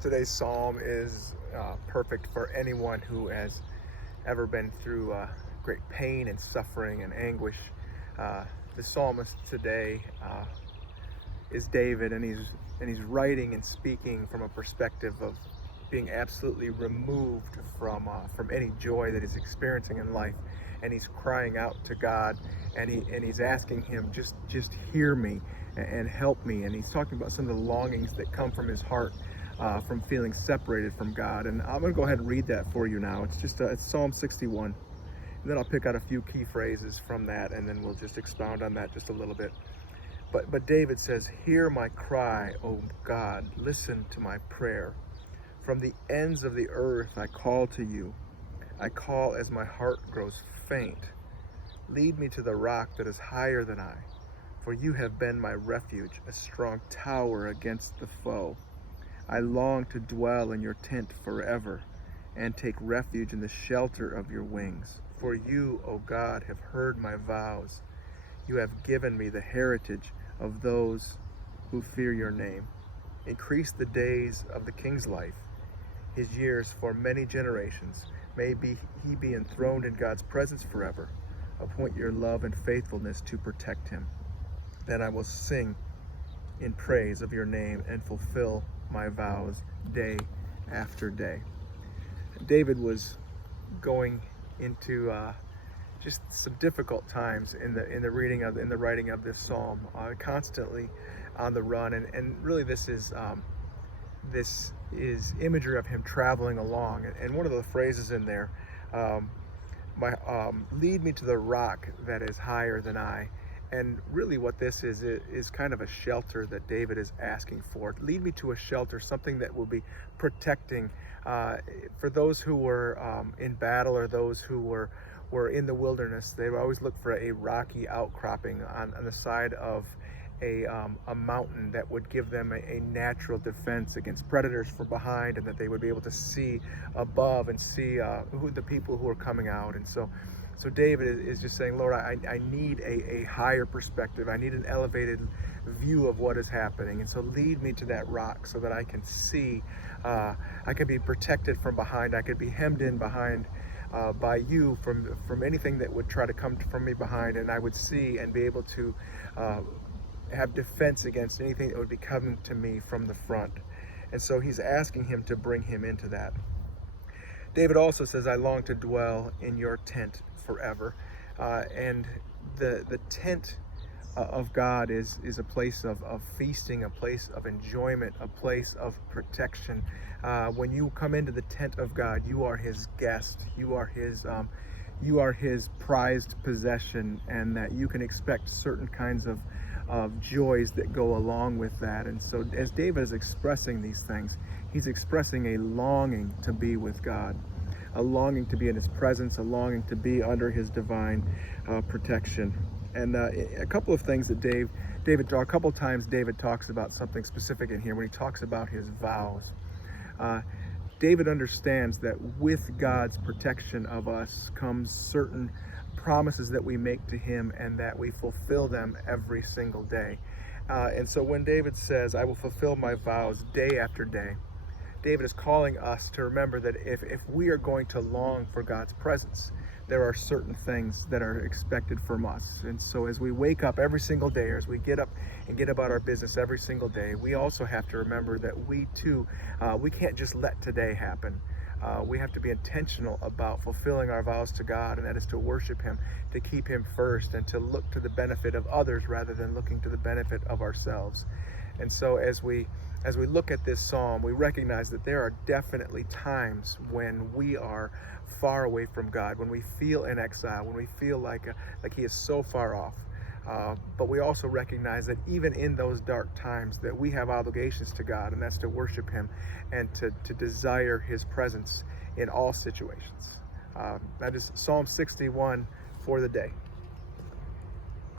Today's psalm is perfect for anyone who has ever been through great pain and suffering and anguish. Uh, the psalmist today is David, and he's writing and speaking from a perspective of being absolutely removed from any joy that he's experiencing in life, and he's crying out to God, and he's asking him, just hear me and help me. And he's talking about some of the longings that come from his heart, from feeling separated from God. And I'm going to go ahead and read that for you now. It's Psalm 61. And then I'll pick out a few key phrases from that, and then we'll just expound on that just a little bit. But David says, "Hear my cry, O God, listen to my prayer. From the ends of the earth I call to you. I call as my heart grows faint. Lead me to the rock that is higher than I, for you have been my refuge, a strong tower against the foe. I long to dwell in your tent forever and take refuge in the shelter of your wings. For you, O God, have heard my vows. You have given me the heritage of those who fear your name. Increase the days of the king's life, his years for many generations. He be enthroned in God's presence forever. Appoint your love and faithfulness to protect him. Then I will sing in praise of your name and fulfill my vows day after day." David was going into just some difficult times in the writing of this psalm, constantly on the run, and really this is imagery of him traveling along. And one of the phrases in there, lead me to the rock that is higher than I. And really what this is kind of a shelter that David is asking for. Lead me to a shelter, something that will be protecting for those who were in battle, or those who were in the wilderness. They would always look for a rocky outcropping on the side of a mountain that would give them a natural defense against predators from behind, and that they would be able to see above and see who the people who are coming out. And so David is just saying, Lord, I need a higher perspective. I need an elevated view of what is happening. And so lead me to that rock so that I can see, I can be protected from behind. I could be hemmed in behind by you from anything that would try to come from me behind. And I would see and be able to have defense against anything that would be coming to me from the front. And so he's asking him to bring him into that. David also says, I long to dwell in your tent forever. And the tent of God is a place of feasting, a place of enjoyment, a place of protection. When you come into the tent of God, you are his guest. You are his prized possession, and that you can expect certain kinds of joys that go along with that. And so as David is expressing these things, he's expressing a longing to be with God, a longing to be in his presence, a longing to be under his divine protection. And a couple of things that a couple times David talks about something specific in here when he talks about his vows. David understands that with God's protection of us comes certain promises that we make to him, and that we fulfill them every single day. And so when David says, I will fulfill my vows day after day, David is calling us to remember that if we are going to long for God's presence, there are certain things that are expected from us. And so as we wake up every single day, or as we get up and get about our business every single day, we also have to remember that we too, we can't just let today happen. We have to be intentional about fulfilling our vows to God, and that is to worship him, to keep him first, and to look to the benefit of others rather than looking to the benefit of ourselves. And so as we look at this psalm, we recognize that there are definitely times when we are far away from God, when we feel in exile, when we feel like he is so far off. But we also recognize that even in those dark times, that we have obligations to God, and that's to worship him and to desire his presence in all situations. That is Psalm 61 for the day.